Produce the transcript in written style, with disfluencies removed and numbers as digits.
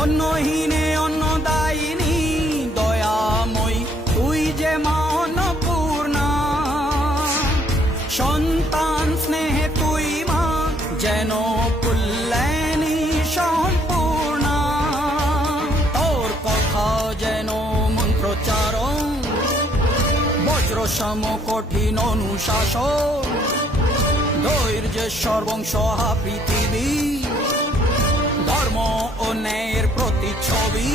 অন্নহীনে অন্নদায়িনী দয়াময়ী তুই যে মা অন্নপূর্ণা। সন্তান স্নেহে তুই মা যেন কল্যাণী সম্পূর্ণা। তোর কথা যেন মন্ত্রোচ্চারণ, বজ্র সম কঠিন অনুশাসন। ধৈর্যেশ্বর বংশহা পৃথিবী, ধর্ম ও ন্যায়ের প্রতিচ্ছবি।